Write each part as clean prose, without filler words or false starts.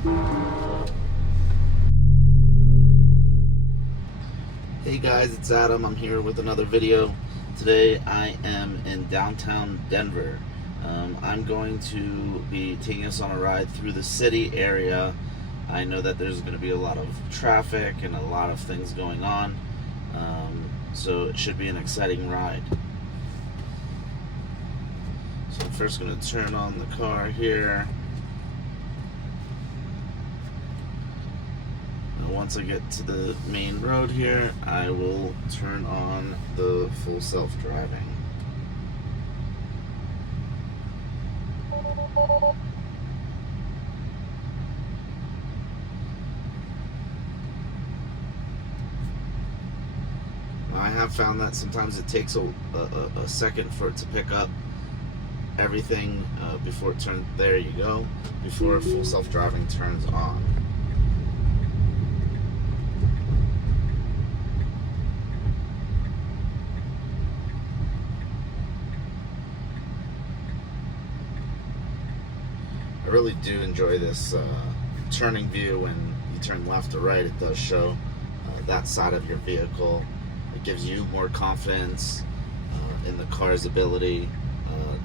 Hey guys, it's Adam. I'm here with another video. Today I am in downtown Denver. I'm going to be taking us on a ride through the city area. I know that there's going to be a lot of traffic and a lot of things going on, so it should be an exciting ride. So I'm first going to turn on the car here. Once I get to the main road here, I will turn on the full self-driving. I have found that sometimes it takes a second for it to pick up everything before it turns. There you go. Before full self-driving turns on. I really do enjoy this turning view. When you turn left or right, it does show that side of your vehicle. It gives you more confidence in the car's ability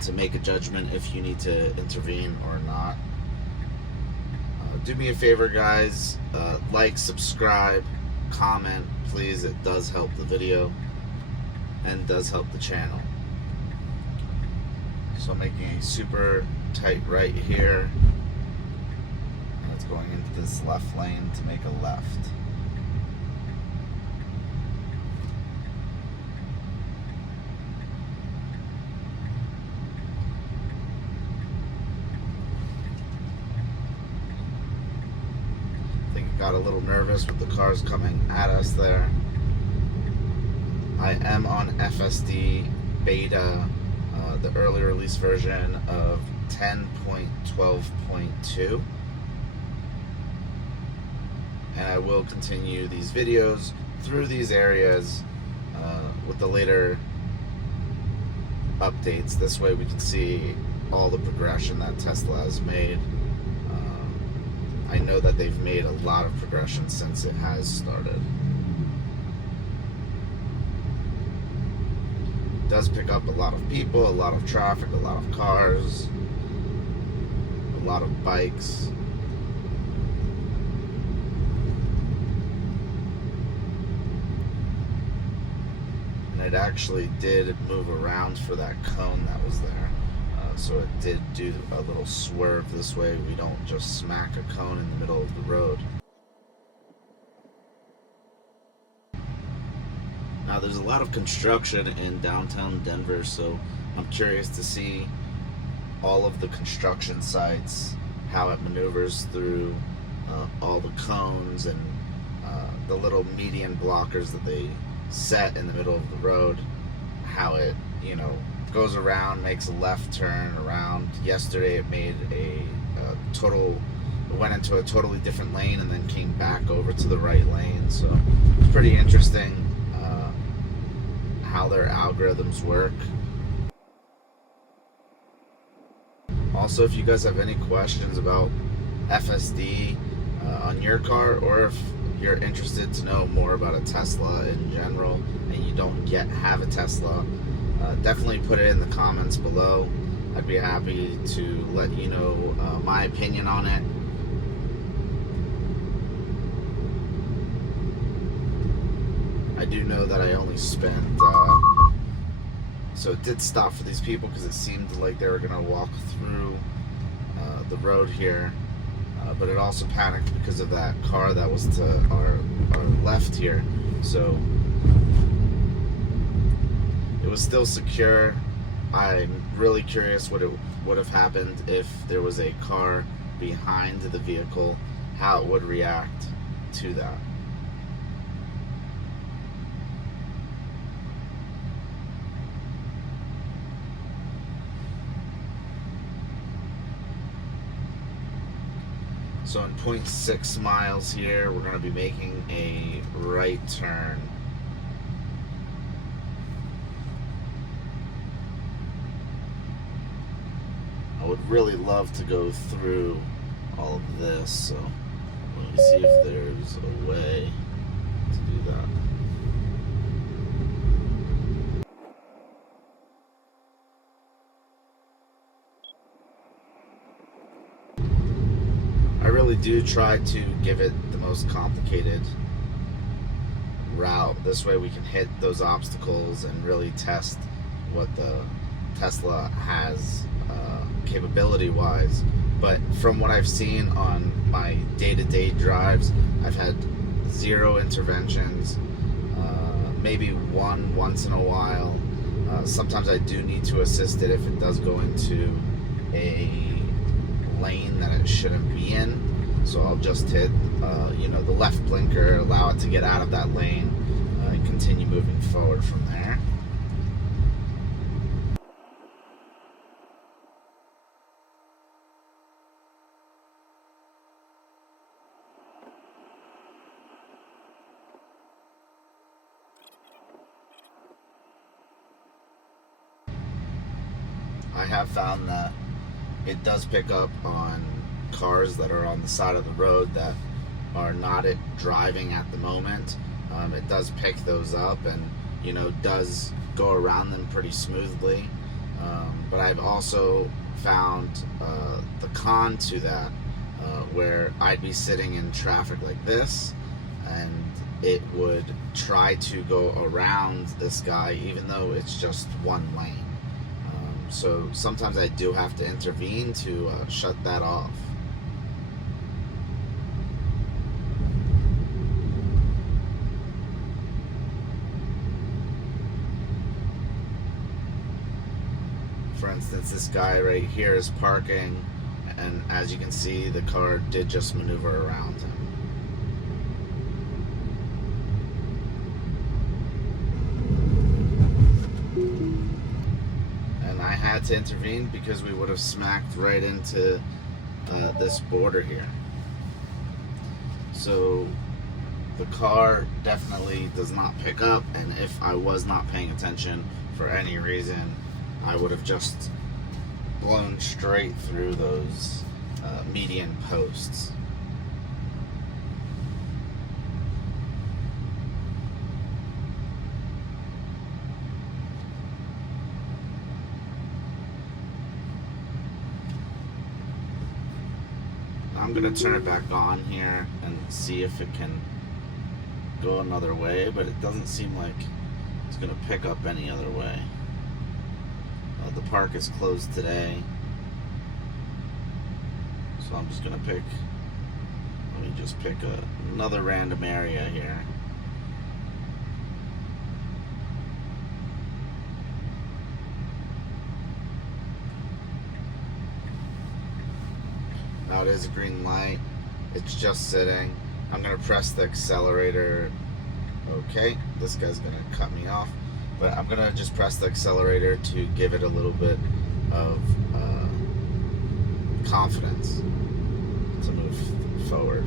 to make a judgment if you need to intervene or not. Do me a favor, guys, like, subscribe, comment, please. It does help the video and does help the channel. So I'm making a super tight right here, and it's going into this left lane to make a left. I think I got a little nervous with the cars coming at us there. I am on FSD beta, the early release version of 10.12.2, and I will continue these videos through these areas with the later updates. This way we can see all the progression that Tesla has made. I know that they've made a lot of progression since it has started. It does pick up a lot of people, a lot of traffic, a lot of cars, a lot of bikes. And it actually did move around for that cone that was there. So it did do a little swerve this way. We don't just smack a cone in the middle of the road. Now there's a lot of construction in downtown Denver, so I'm curious to see all of the construction sites, how it maneuvers through all the cones and the little median blockers that they set in the middle of the road, how it, goes around, makes a left turn around. Yesterday it made it went into a totally different lane and then came back over to the right lane. So it's pretty interesting how their algorithms work. Also, if you guys have any questions about FSD on your car, or if you're interested to know more about a Tesla in general and you don't yet have a Tesla, definitely put it in the comments below. I'd be happy to let you know my opinion on it. I do know that I only spent so it did stop for these people because it seemed like they were going to walk through the road here, but it also panicked because of that car that was to our left here. So it was still secure. I'm really curious what it would have happened if there was a car behind the vehicle, how it would react to that. So in 0.6 miles here, we're going to be making a right turn. I would really love to go through all of this. So let me see if there's a way to do that. I really do try to give it the most complicated route. This way we can hit those obstacles and really test what the Tesla has capability wise. But from what I've seen on my day-to-day drives, I've had 0 interventions, maybe one once in a while. Sometimes I do need to assist it if it does go into a lane that it shouldn't be in. So I'll just hit the left blinker, allow it to get out of that lane, and continue moving forward from there. I have found that it does pick up on cars that are on the side of the road that are not driving at the moment. It does pick those up and does go around them pretty smoothly. But I've also found the con to that, where I'd be sitting in traffic like this and it would try to go around this guy even though it's just one lane. So sometimes I do have to intervene to shut that off. For instance, this guy right here is parking, and as you can see, the car did just maneuver around him. And I had to intervene because we would have smacked right into this border here. So the car definitely does not pick up, and if I was not paying attention for any reason, I would have just blown straight through those median posts. I'm going to turn it back on here and see if it can go another way, but it doesn't seem like it's going to pick up any other way. The park is closed today, so I'm just going to let me just pick another random area here. Now it is a green light. It's just sitting. I'm going to press the accelerator. Okay, this guy's going to cut me off. But I'm going to just press the accelerator to give it a little bit of confidence to move forward.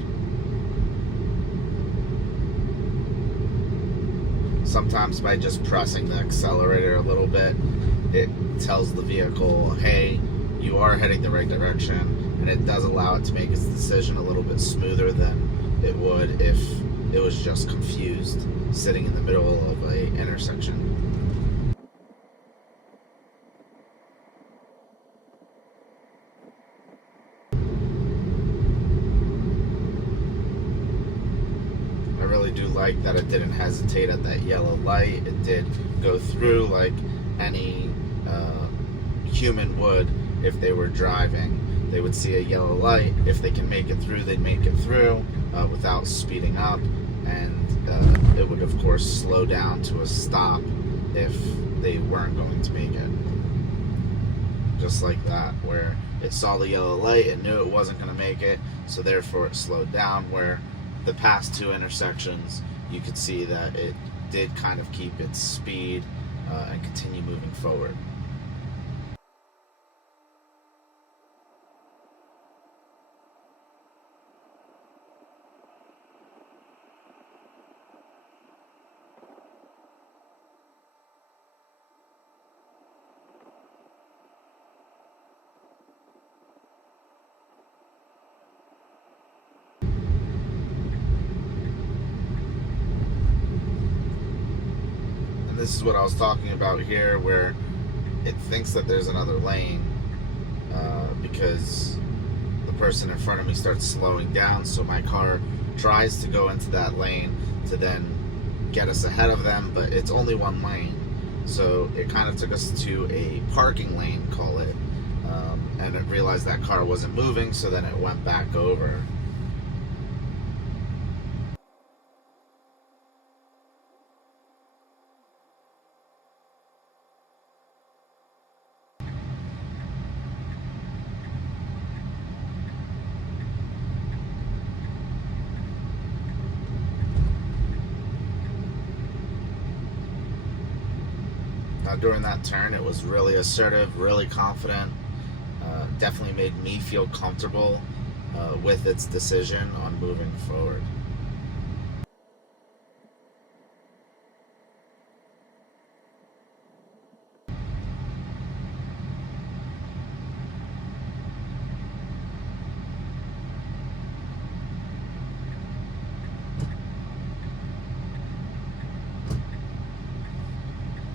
Sometimes by just pressing the accelerator a little bit, it tells the vehicle, hey, you are heading the right direction, and it does allow it to make its decision a little bit smoother than it would if it was just confused sitting in the middle of an intersection. I really do like that it didn't hesitate at that yellow light. It did go through like any human would if they were driving. They would see a yellow light. If they can make it through, they'd make it through without speeding up, and it would of course slow down to a stop if they weren't going to make it. Just like that, where it saw the yellow light, it knew it wasn't going to make it, so therefore it slowed down. Where the past 2 intersections, you could see that it did kind of keep its speed and continue moving forward. this is what I was talking about here, where it thinks that there's another lane because the person in front of me starts slowing down, so my car tries to go into that lane to then get us ahead of them, but it's only one lane. So it kind of took us to a parking lane, call it, and it realized that car wasn't moving, so then it went back over. Now during that turn, it was really assertive, really confident. Definitely made me feel comfortable with its decision on moving forward.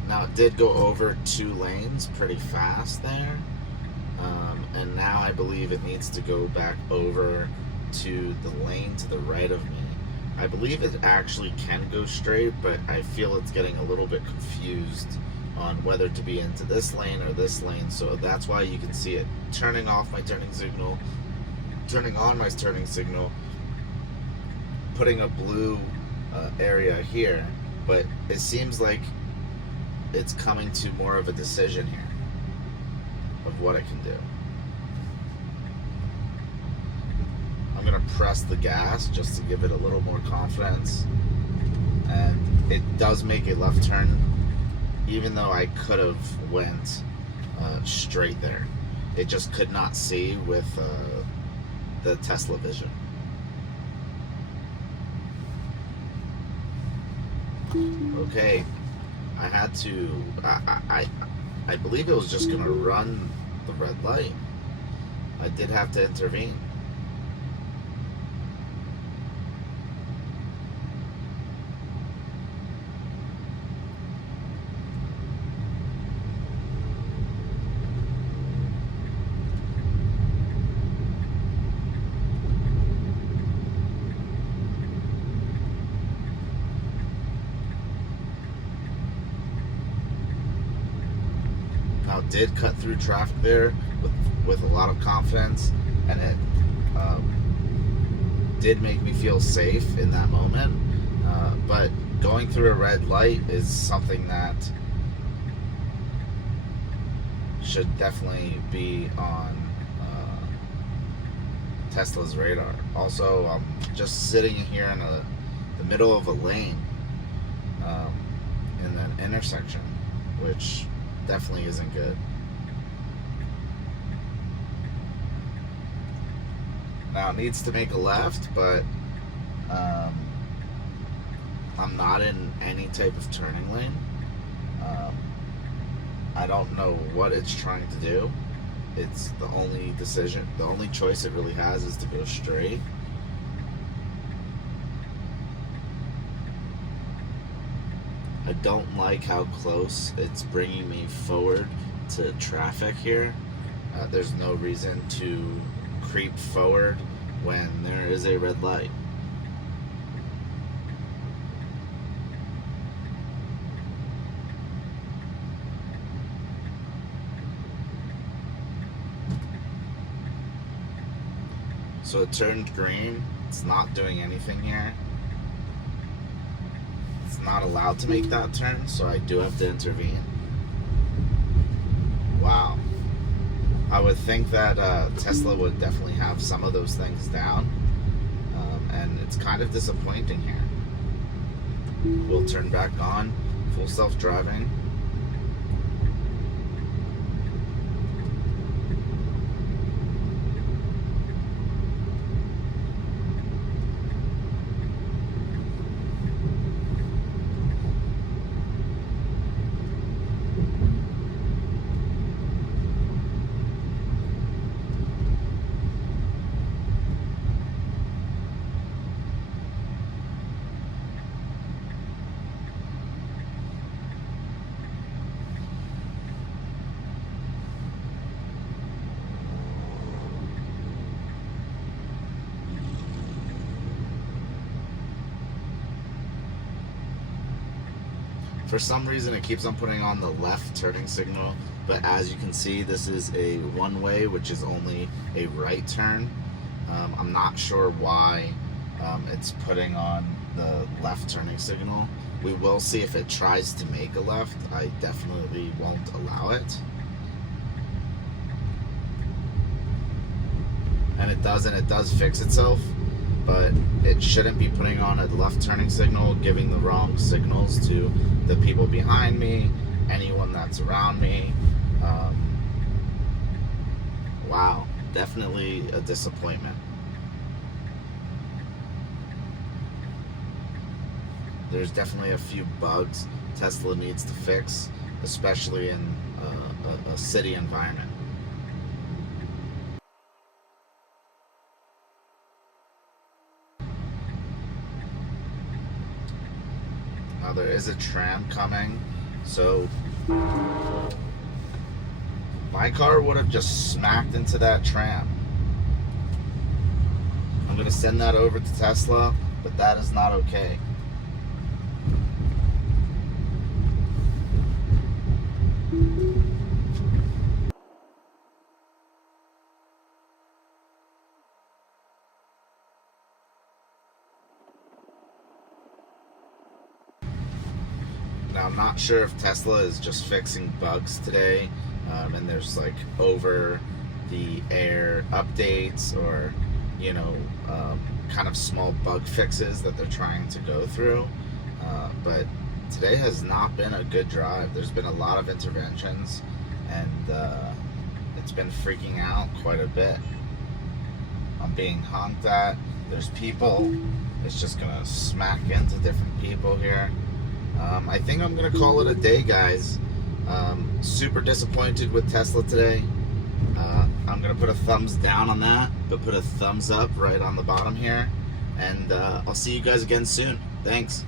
Now it did go over 2 lanes pretty fast there. And now I believe it needs to go back over to the lane to the right of me. I believe it actually can go straight, but I feel it's getting a little bit confused on whether to be into this lane or this lane. So that's why you can see it turning off my turning signal, turning on my turning signal, putting a blue area here. But it seems like it's coming to more of a decision here of what it can do. I'm gonna press the gas just to give it a little more confidence, and it does make a left turn, even though I could have went straight there. It just could not see with the Tesla vision. Okay, I had to. I believe it was just gonna run the red light. I did have to intervene. Now it did cut through traffic there with a lot of confidence, and it did make me feel safe in that moment. But going through a red light is something that should definitely be on Tesla's radar. Also, just sitting here in the middle of a lane in an intersection, which definitely isn't good. Now it needs to make a left, but I'm not in any type of turning lane. I don't know what it's trying to do. It's the only choice it really has is to go straight. I don't like how close it's bringing me forward to traffic here. There's no reason to creep forward when there is a red light. So it turned green. It's not doing anything here. It's not allowed to make that turn, so I do have to intervene. Wow. I would think that Tesla would definitely have some of those things down, and it's kind of disappointing here. We'll turn back on, full self-driving. For some reason, it keeps on putting on the left turning signal, but as you can see, this is a one-way, which is only a right turn. I'm not sure why it's putting on the left turning signal. We will see if it tries to make a left. I definitely won't allow it. And it does fix itself, but it shouldn't be putting on a left turning signal, giving the wrong signals to the people behind me, anyone that's around me. Wow, definitely a disappointment. There's definitely a few bugs Tesla needs to fix, especially in a city environment. Now there is a tram coming, so my car would have just smacked into that tram. I'm going to send that over to Tesla, but that is not okay. Now, I'm not sure if Tesla is just fixing bugs today, and there's like over the air updates or, kind of small bug fixes that they're trying to go through. But today has not been a good drive. There's been a lot of interventions, and it's been freaking out quite a bit. I'm being honked at. There's people. It's just gonna smack into different people here. I think I'm gonna call it a day, guys. Super disappointed with Tesla today. I'm gonna put a thumbs down on that, but put a thumbs up right on the bottom here. And I'll see you guys again soon. Thanks.